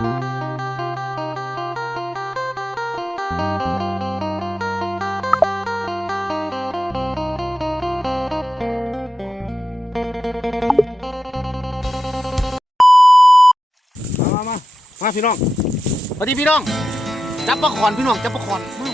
มามามามาพี่น้องสวัสดีพี่น้อง จับปลาขอนพี่น้อง จับปลาขอนมา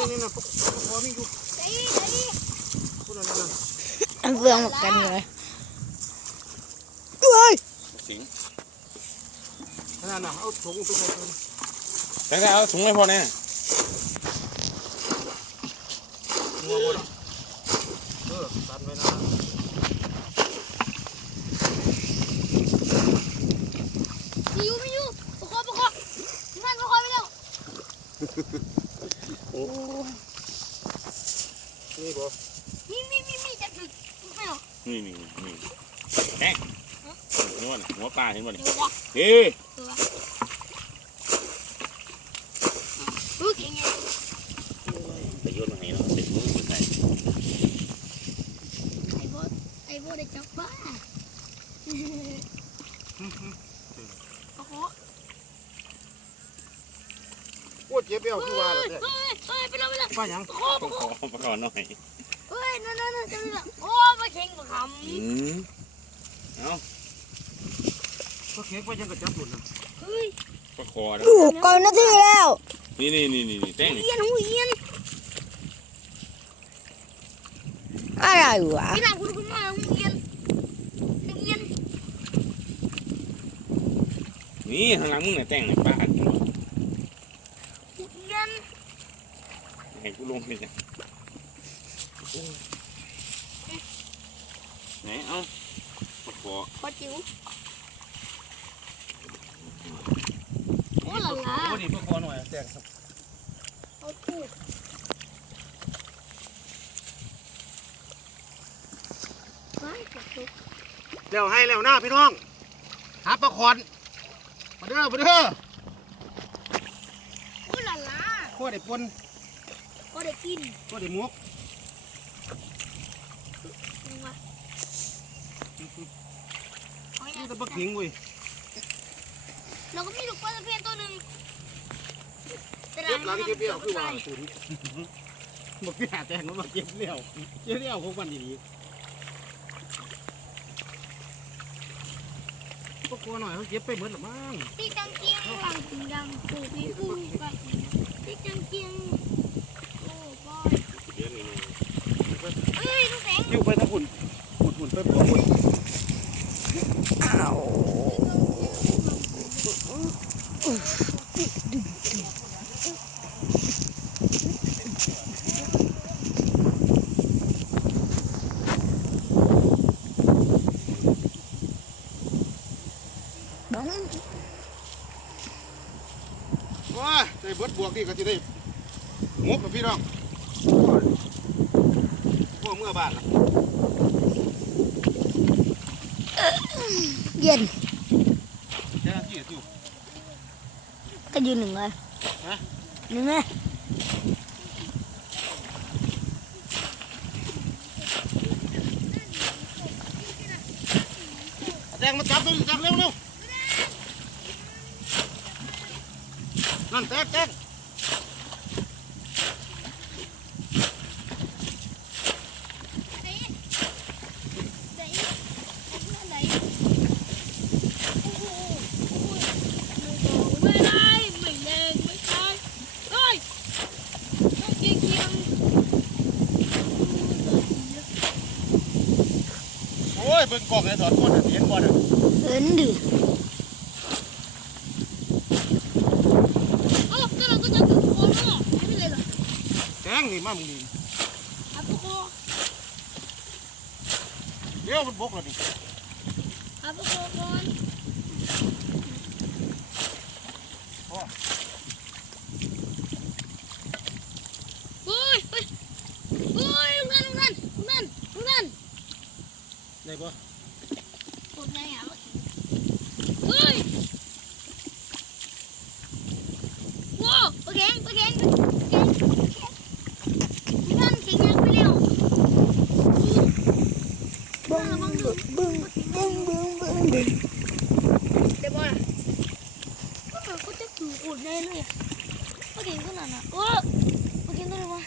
นี่นี่นะพอมีอยู่เฮ้ยเฮ้ยพูดอะไรนั่นเอาเฟืองหมดกันเลยเอ้ยสิงนั่นน่ะเอาถุงไปใส่ถุงแต่ถ้าเอาถุงไม่พอแน่งัวบ่ล่ะเออตันไว้นะ มีอยู่มีอยู่ประคองประคองนั่นประคองไปแล้ว นี่บ่ มีมีมีมีจะถึงไม่หรอ นี่นี่นี่ แห้งนวลหัวปลาเห็นบ่นี่เดี๋ยววะเฮ้ยเดี๋ยววะลูกยังไงไปโยนมาให้เนาะเสร็จมึงกินไปไอ้โบดไอ้โบดได้จับบ้าโอ้โหโอ้เจ็บเอวคือว่าเฮ้แล้วยเนี่ยเฮ้ยเฮ้ยไปแล้วไปแล้วป้าหยังประคองต้ปองระขคอองประกอบหน่อย โอ้มาเข่งมาขอืมเอาก็เค้กว่ายังกระจับปุ่นน่ะำเฮ้ยประคอนะถูกก่อนนาทีแล้วนี่นี่นี่นี่นี่แต้งนี่เอียนหูเอียนอะไรวะพี่นางคุณคุณมาหูเอียนหูเอียนนี่ข้างหลังมึงน่ะแต้งนี่ปลากินบ่หูเอียนให้กูลงนี่จ้ะไหนเอาประคอ ปะจิ๋วโอ้ละละ โอ้นี่เพื่อคอหน่อยแตกครับ เอาถูกไม่กดถูก แล้วให้แล้วหน้าพี่น้องหาปลาขอนมาเด้อมาเด้อโอ้ละละโคตรได้ปนก็ได้กินโคตรได้หมกนึงวะเอานี่เนี่ยแต่ปลาขิงเว้ยเราก็มีลูกปลาตะเพียนตัวหนึ่งเจ็บหลังเจ็บเอวคือว่าศูนย์บอกพี่หาแตงมันมาเจ็บเลี้ยวเจ็บเลี้ยวของมันดีๆ กลัวหน่อยเขาเย็บไปเหมือนหรือมั้งพี่จังเกียงหลังถึงดังปูปีปูไปพี่จังเกียงโอ้บอยเดี๋ยวนี่เอ้ยลูกแสงยิ้วไปทั้งหุ่นหุ่นหุ่นไปหัวหุ่น อ้าว บ้อง ว้าได้เบิดบวกนี่ก็จะได้ห มกกับพี่น้องพวกเมื่อบ้านละเย็นเจ้าหน้าที่อยู่ก็ยืนหนึ่งเลยฮะหนึ่งเลยแดงมาจับตัวนี้จับเร็วเร็วนั่นแตกแตก ไหนไหนไหนโอ้โหไม่ได้ไม่แรงไม่ใช่เฮ้ยต้องเกียงเกียง โอ้ย เบิ่งกล่องไอ้สอนคนเห็นบ่น่ะเห็นดิเอ้าก็เราก็จะถึงโคนแล้วไม่เลยเหรอแตงนี่มามึงดีอาปุโกเดี๋ยวมันบกแล้วนี่ อาปุโกก่อนเฮ้ยเฮ้ยเฮ้ยลุงนั่นลุงนั่นลุงนั่นลุงนั่น ได้บ่กดไงอะเฮ้ยว้าวปลาแข็งปลาแข็งปลาแข็งลุงนั่นเก่งยังไปเร็วบึ้งบึ้งบึ้งบึ้งบึ้งบึ้งบึ้งเดี๋ยวบอลก็เหมือนเขาจะถืออุดแน่เลยปลาแข็งขนาดน่ะโอ้ปลาแข็งตัวไหนวะ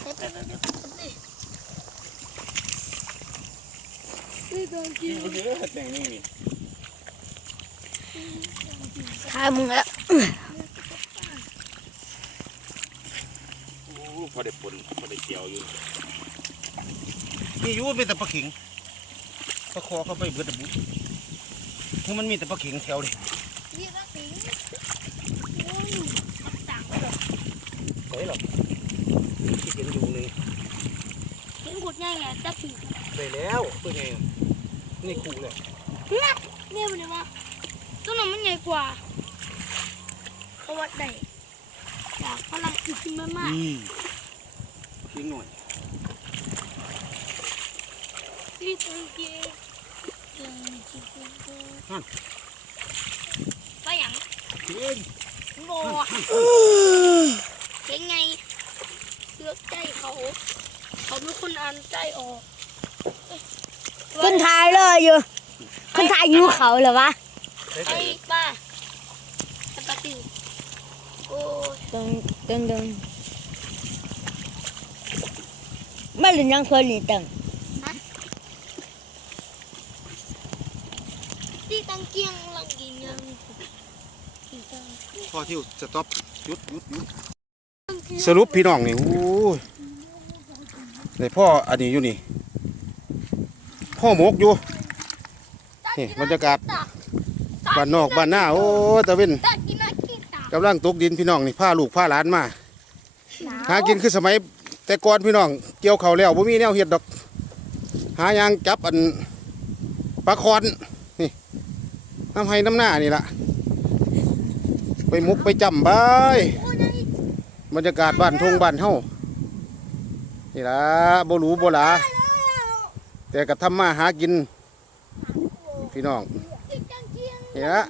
ไปไปไป ไปไปไปไปกินเยอะแต่งนี่นี่ทามึงแล้วโอ้พอได้ปนพอได้เกี่ยวอยู่นี่อยู่เป็นแต่ปลาเข็งปลาคอเข้าไปเบิดตะบุคือมันมีแต่ปลาเข็งแถวเลยนี่ก็สิงอ้ยต่างกันใช่หรอที่เห็นอยู่นี่เห็นขุดง่ายไงตะปูได้แล้วตัวไง นี่ขู่เลยเนี่ยเนี่ยมันเลยว่าต้นนั้นมันใหญ่กว่าเขาวัดได้จากพลังอีกขึ้นมามากนี่เข็งหน่อยที่ตรงเกียร์ตรงที่ตรงเกียร์ไปหยังเข็งโบเก่งไงเลือกใจเขา เขาเป็นคนอ่านใจออก คนทายเลยอยู่ คนทายอยู่เขาเหรอวะได้ไอ้แต่ป้าตะปะติวโอ้ยตึงตึงตึงไม่หรือยังเคยหนีตึงที่ตั้งเกียงลังกินยังกินจังพอที่สต็อปหยุดหยุดหยุดตั้งเกียงสรุปพี่น้องนี่โอ้ยในพ่ออันนี้อยู่นี่ พ่อหมกอยู่นี่บรรยากาศบ้านนอกบ้านหน้าโอ้ตะเว้นกำลังตกดินพี่น้องนี่พาลูกพาหลานมาหากินคือสมัยแต่ก่อนพี่น้องเกี่ยวเขาแล้วบ่มีแนวเฮ็ดดอก หายางจับอันปลาคอนนี่น้ำให้น้ำหน้านี่ละไปมุกไปจำบายโอ้ยได้บรรยากาศบ้านทงบ้านเฮานี่ล่ะบ่หรูบ่หลา แต่ก็ทำมาหากิน พี่น้องเฮ้ย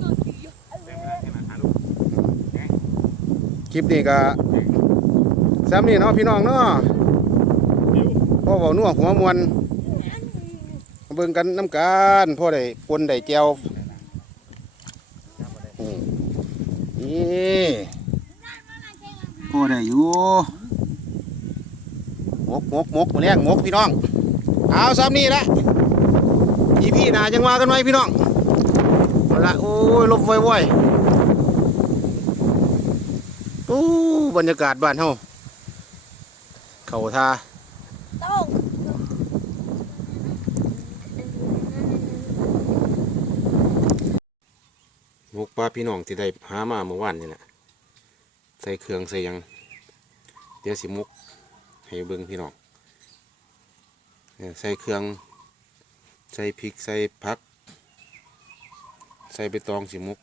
ตัวเดียวแต่เวลาที่มคลิปนี้ก็ซ้ำนี่เนาะพี่น้องเนาะพ่อเว้านัวหัวมวนเบิ่งกันน้ำกันพ่อได้ปนได้แจวนี่พ่อได้อยู่ กหมกหมกมาแรงหมกพี่น้อง เอาซ้ำนี่ละอีพี่นาจังว่ากันไว้พี่น้องเอาละโอ้ยลบไว้ๆโอ้บรรยากาศบ้านเฮาเขาทาต้องมุกปลาพี่น้องที่ได้หามาเมื่อวานนี่แหละใส่เครื่องใส่หยัง เดี๋ยวสิมุก ให้เบิ้งพี่น้องใส่เครื่อง ใส่พริก ใส่ผัก ใส่ใบตองสีมุก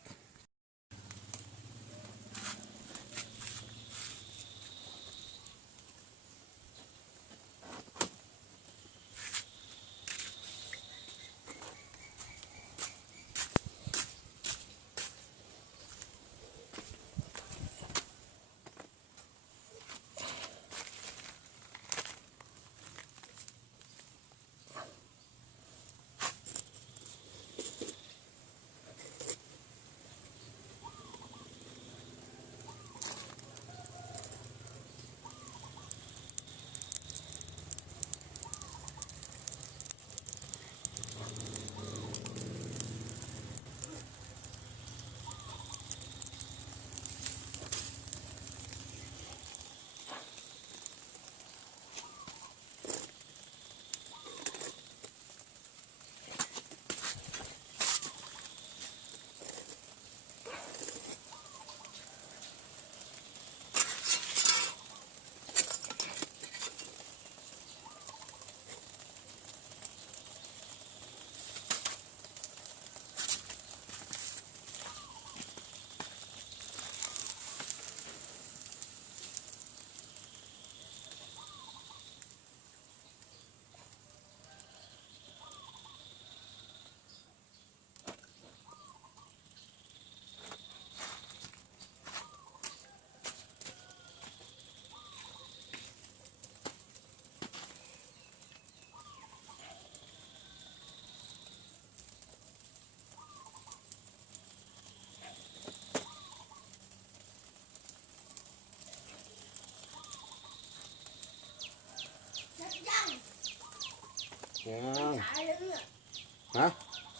ฮะ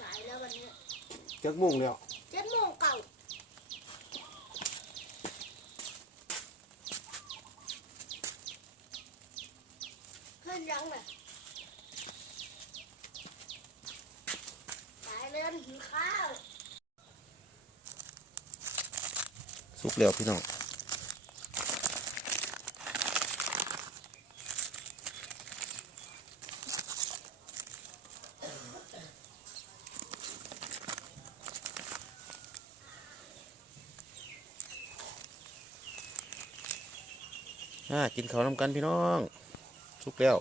สายแล้ววันนี้จักโมุ่งแล้วเจ็ดโมงเก่าเพื่อนยังน่ะสายเรือนหิวข้าว สุกแล้วพี่น้อง กินข้าวน้ำกันพี่น้องสุกแล้ว